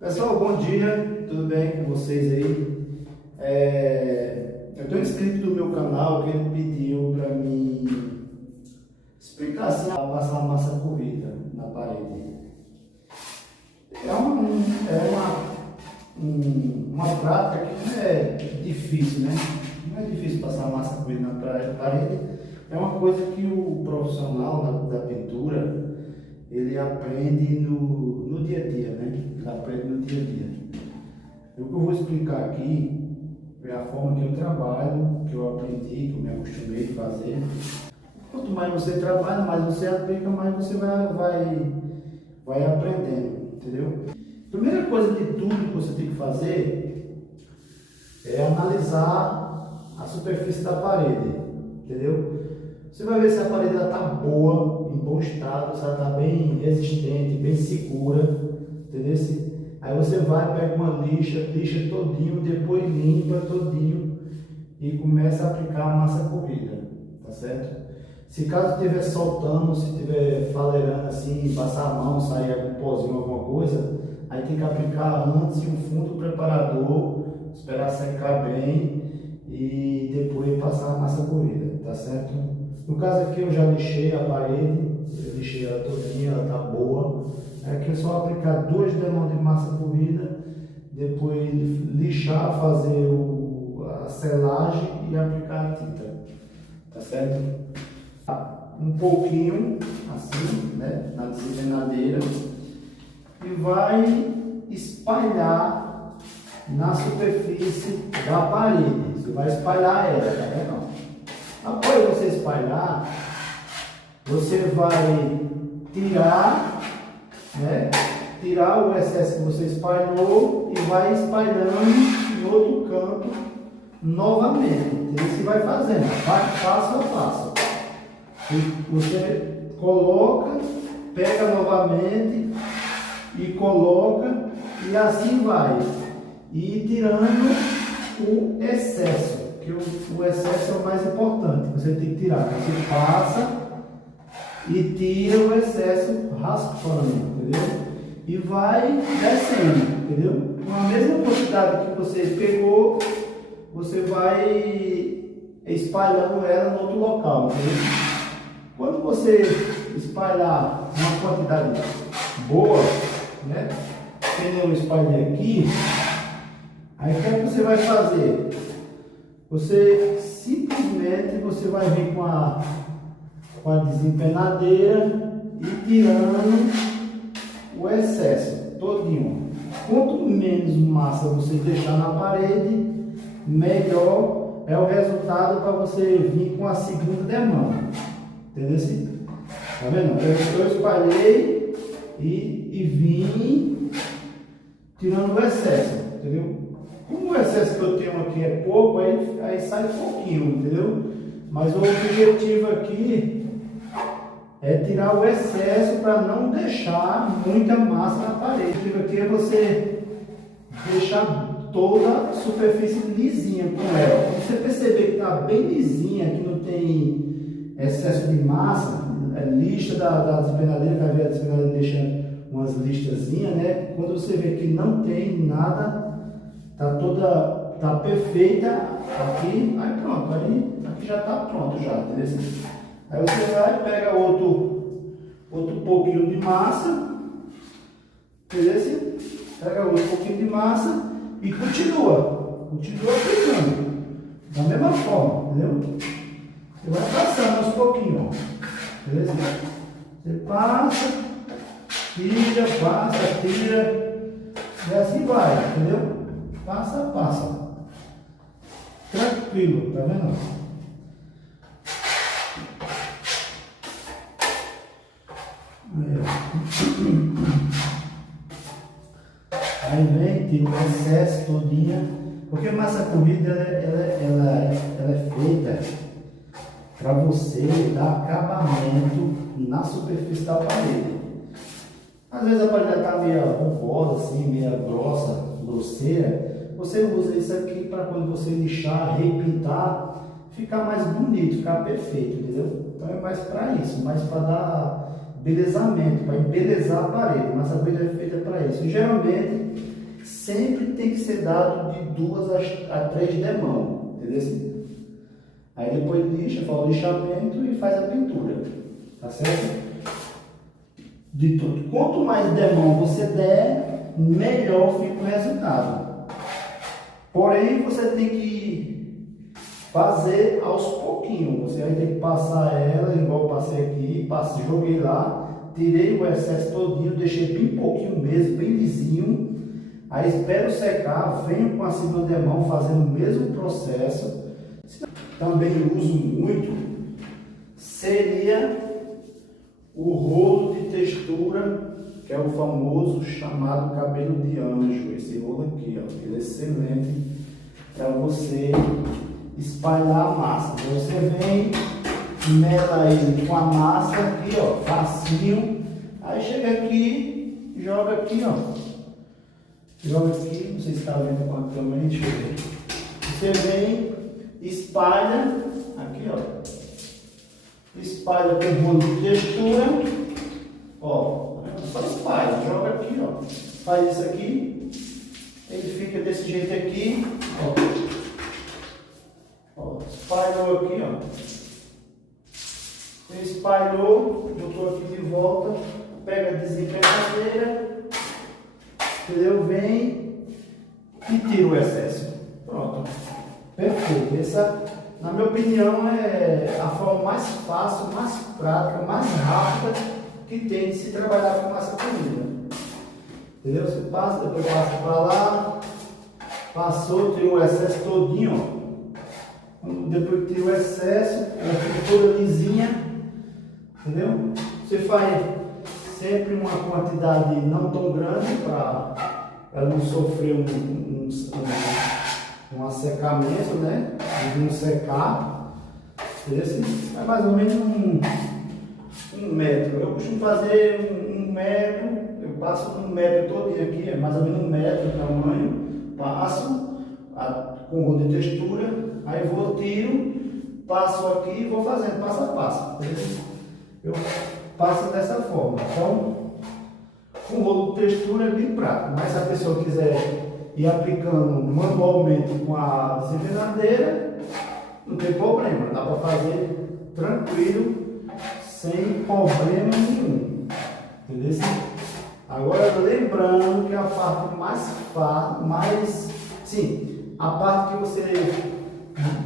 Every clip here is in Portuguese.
Pessoal, bom dia, tudo bem com vocês aí? Eu estou inscrito no meu canal que ele pediu para mim explicar assim, passar a massa corrida na parede. É uma prática que não é difícil, né? Não é difícil passar a massa corrida na parede. É uma coisa que o profissional da pintura ele aprende no dia a dia, né? Ele aprende no dia a dia. O que eu vou explicar aqui é a forma que eu trabalho, que eu aprendi, que eu me acostumei a fazer. Quanto mais você trabalha, mais você aplica, mais você vai aprendendo, entendeu? Primeira coisa de tudo que você tem que fazer é analisar a superfície da parede, entendeu? Você vai ver se a parede está boa, em bom estado, se ela está bem resistente, bem segura, entendeu? Aí você vai, pega uma lixa todinho, depois limpa todinho e começa a aplicar a massa corrida, tá certo? Se caso estiver soltando, se estiver faleirando assim, passar a mão, sair algum pozinho, alguma coisa, aí tem que aplicar antes um fundo preparador, esperar secar bem e depois passar a massa corrida, tá certo? No caso aqui eu já lixei a parede, eu lixei ela todinha, ela tá boa. Aqui é só aplicar 2 demãos de massa corrida, depois lixar, fazer a selagem e aplicar a tinta, tá certo? Um pouquinho assim, né, na desempenadeira e vai espalhar na superfície da parede. Você vai espalhar ela, tá vendo? Após você espalhar, você vai tirar, né? Tirar o excesso que você espalhou e vai espalhando em outro canto novamente. Então, você vai fazendo, passo a passo. Você coloca, pega novamente e coloca e assim vai. E tirando o excesso. O excesso é o mais importante, você tem que tirar. Você passa e tira o excesso raspando, entendeu? E vai descendo, entendeu? Com a mesma quantidade que você pegou, você vai espalhando ela no outro local, entendeu? Quando você espalhar uma quantidade boa, né? Que eu espalhei aqui, aí o que é que você vai fazer? Você simplesmente vai vir com a desempenadeira e tirando o excesso todinho. Quanto menos massa você deixar na parede, melhor é o resultado para você vir com a segunda demanda. Entendeu? Tá vendo? Eu espalhei e vim tirando o excesso, entendeu? Como o excesso que eu tenho aqui é pouco, aí sai pouquinho, entendeu? Mas o objetivo aqui é tirar o excesso para não deixar muita massa na parede. O objetivo aqui é você deixar toda a superfície lisinha com ela. Quando você perceber que está bem lisinha, que não tem excesso de massa, lixa da desempenadeira, vai ver a desempenadeira deixando umas listazinhas, né? Quando você vê que não tem nada, tá perfeita aqui, aí pronto, aqui já está pronto já, entendeu? Aí você vai, pega outro pouquinho de massa, entendeu? Pega outro pouquinho de massa e continua aplicando, da mesma forma, entendeu? Você vai passando aos pouquinhos, entendeu? Você passa, tira, e assim vai, entendeu? Passa a passo. Tranquilo, tá vendo? Aí vem, tira o excesso todinha. Porque massa corrida ela é feita para você dar acabamento na superfície da parede. Às vezes a parede está meio rugosa, assim, meio grosseira. Você usa isso aqui para quando você lixar, repintar, ficar mais bonito, ficar perfeito, entendeu? Então é mais para isso, mais para dar embelezamento, para embelezar a parede. Massa moída é feita para isso. E geralmente sempre tem que ser dado de 2 a 3 demão, entendeu? Aí depois lixa, faz o lixamento e faz a pintura, tá certo? De tudo. Quanto mais demão você der, melhor fica o resultado. Porém, você tem que fazer aos pouquinhos. Você vai ter que passar ela, igual eu passei aqui, joguei lá, tirei o excesso todinho, deixei bem pouquinho mesmo, bem lisinho. Aí espero secar, venho com a segunda demão fazendo o mesmo processo. Também uso muito, seria o rolo de textura, que é o famoso chamado cabelo de anjo. Esse rolo aqui, ó, ele é excelente para você espalhar a massa. Você vem, mela ele com a massa aqui, ó, facinho. Aí chega aqui, joga aqui, ó. Joga aqui, não sei se está vendo com a câmera, deixa eu ver. Você vem, espalha, aqui, ó. Espalha com o rolo de textura, ó. Só espalha, joga aqui, ó. Faz isso aqui, ele fica desse jeito aqui, ó. Espalhou aqui, ó. Ele espalhou, botou aqui de volta, pega a desempenadeira, entendeu? Vem e tira o excesso. Pronto. Perfeito. Essa, na minha opinião, é a forma mais fácil, mais prática, mais rápida que tem de se trabalhar com massa corrida. Entendeu? Você passa, depois passa para lá, passou, tirou o excesso todinho, ó. Depois que tira o excesso, ela fica toda lisinha, entendeu? Você faz sempre uma quantidade não tão grande para ela não sofrer um assecamento, né? De não secar. Esse é mais ou menos um metro. Eu costumo fazer um metro, eu passo um metro todinho aqui, é mais ou menos 1 metro de tamanho, passo com rolo de textura, aí vou, tiro, passo aqui e vou fazendo passo a passo. Eu passo dessa forma. Então, com rolo de textura é bem prático, mas se a pessoa quiser ir aplicando manualmente com a desempenadeira, não tem problema, dá para fazer tranquilo, sem problema nenhum, entendeu? Agora, lembrando que a parte a parte que você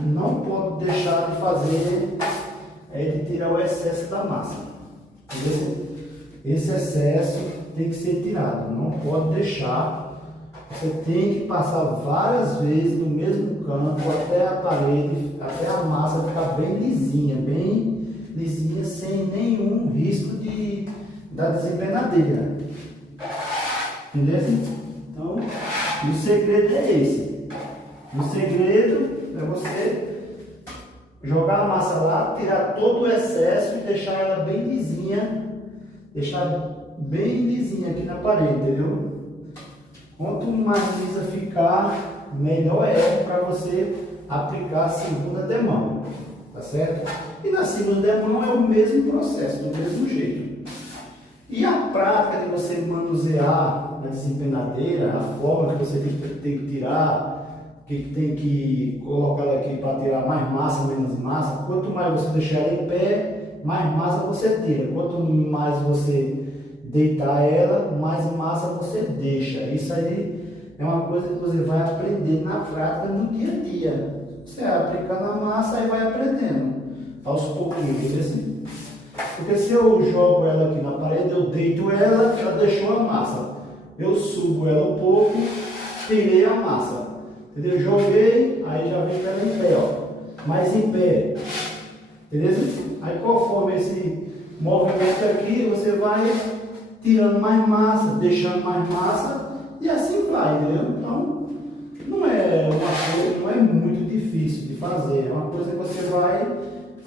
não pode deixar de fazer é de tirar o excesso da massa, entendeu? Esse excesso tem que ser tirado, não pode deixar. Você tem que passar várias vezes no mesmo canto até a parede, até a massa ficar bem lisinha, sem nenhum risco da desempenadeira. Entendeu? Então, o segredo é esse. O segredo é você jogar a massa lá, tirar todo o excesso e deixar ela bem lisinha, aqui na parede, entendeu? Quanto mais lisa ficar, melhor é para você aplicar a segunda demão, tá certo? E na segunda demão é o mesmo processo, do mesmo jeito. E a prática de você manusear na desempenadeira, a forma que você tem que tirar, que tem que colocar ela aqui para tirar mais massa, menos massa, quanto mais você deixar ela em pé, mais massa você tira. Quanto mais você deitar ela, mais massa você deixa. Isso aí é uma coisa que você vai aprender na prática no dia a dia. Você vai aplicando a massa e vai aprendendo aos pouquinhos, assim. Porque se eu jogo ela aqui na parede, eu deito ela, ela deixou a massa. Eu subo ela um pouco, tirei a massa. Entendeu? Joguei, aí já vem ela em pé, ó. Mais em pé. Entendeu? Aí conforme esse movimento aqui, você vai tirando mais massa, deixando mais massa e assim vai, entendeu? Então, não é muito difícil de fazer, é uma coisa que você vai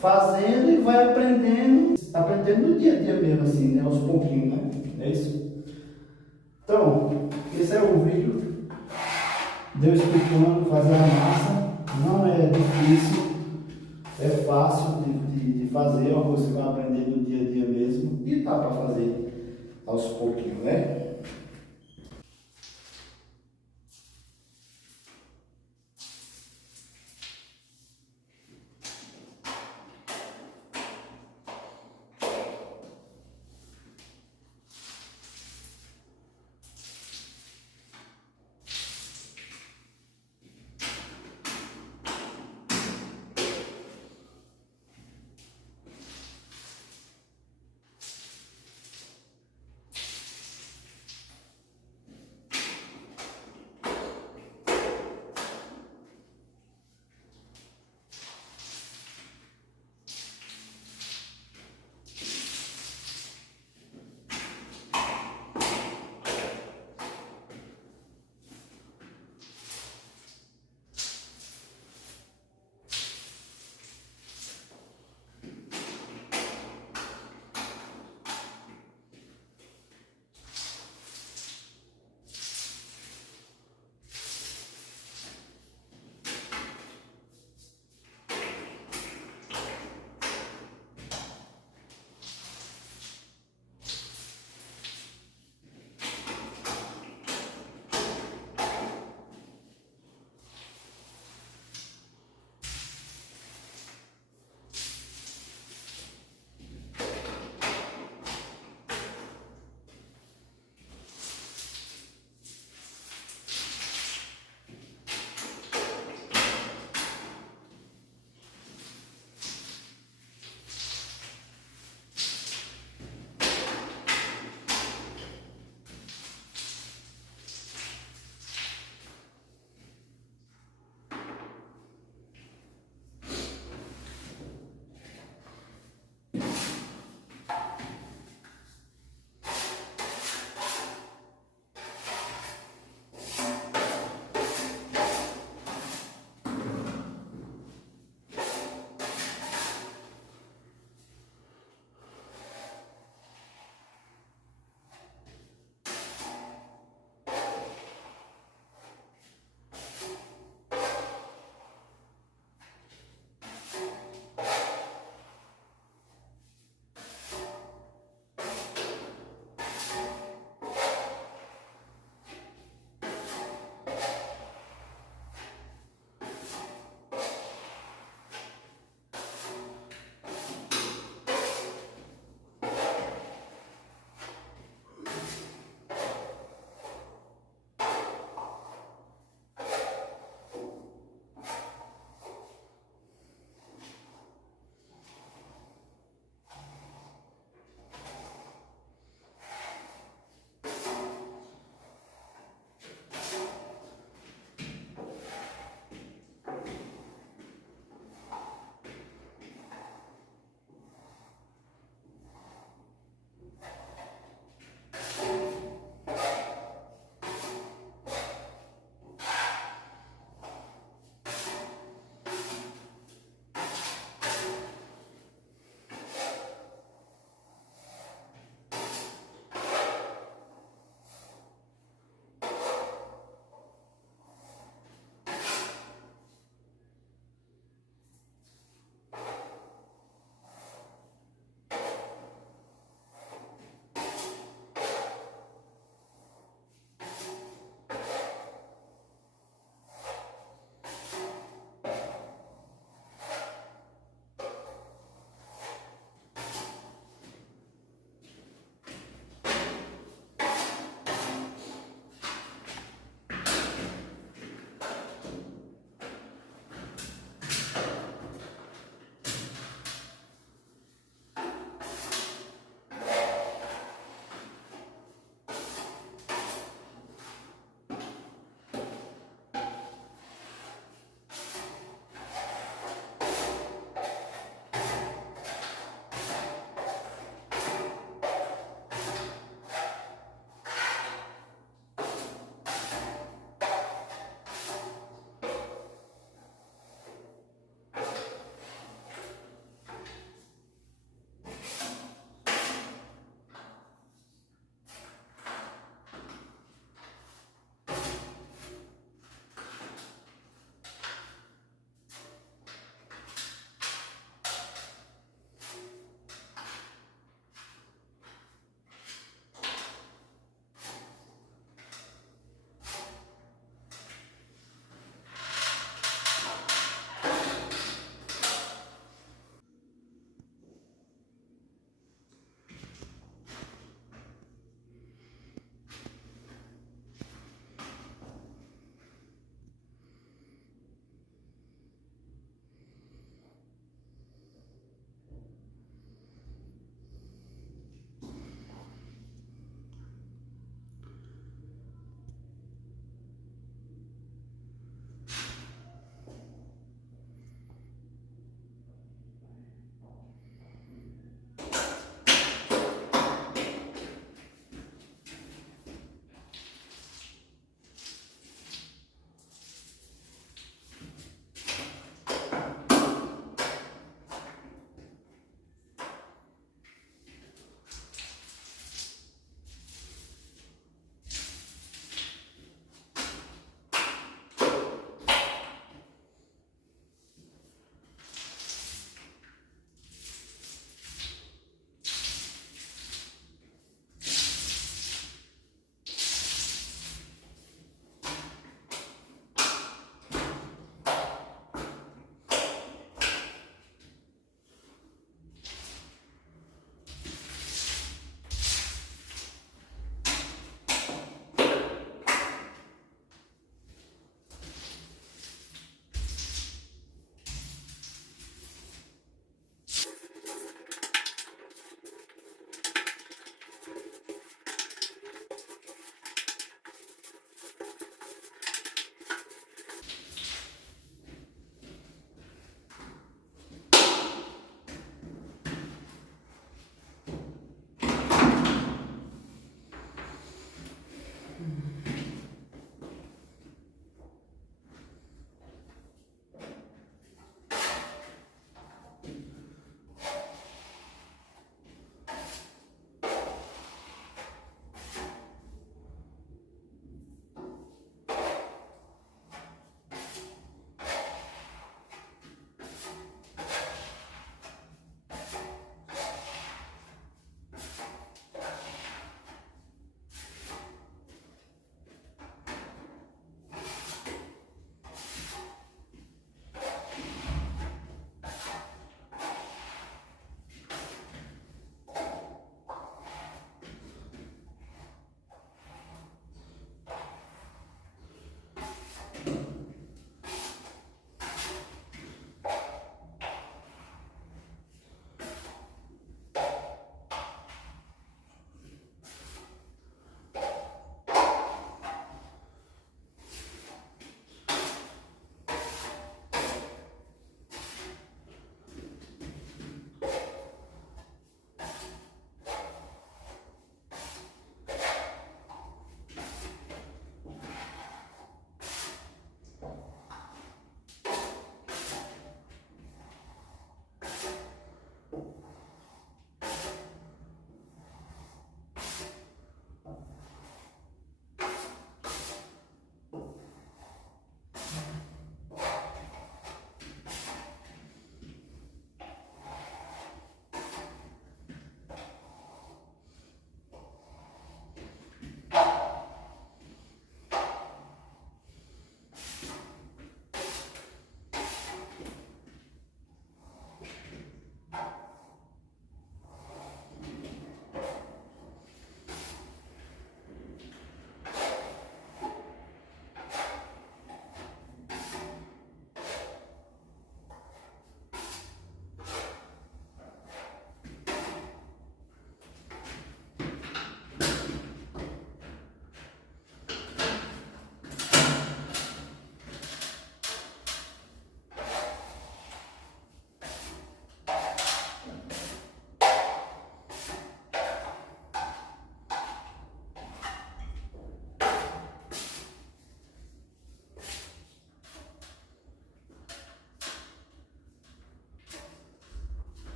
fazendo e vai aprendendo no dia a dia mesmo, assim, né? Aos pouquinhos, né? É isso? Então, esse é o vídeo de eu explicando fazer a massa. Não é difícil, é fácil de fazer, é uma coisa que vai aprender no dia a dia mesmo e dá para fazer aos pouquinhos, né?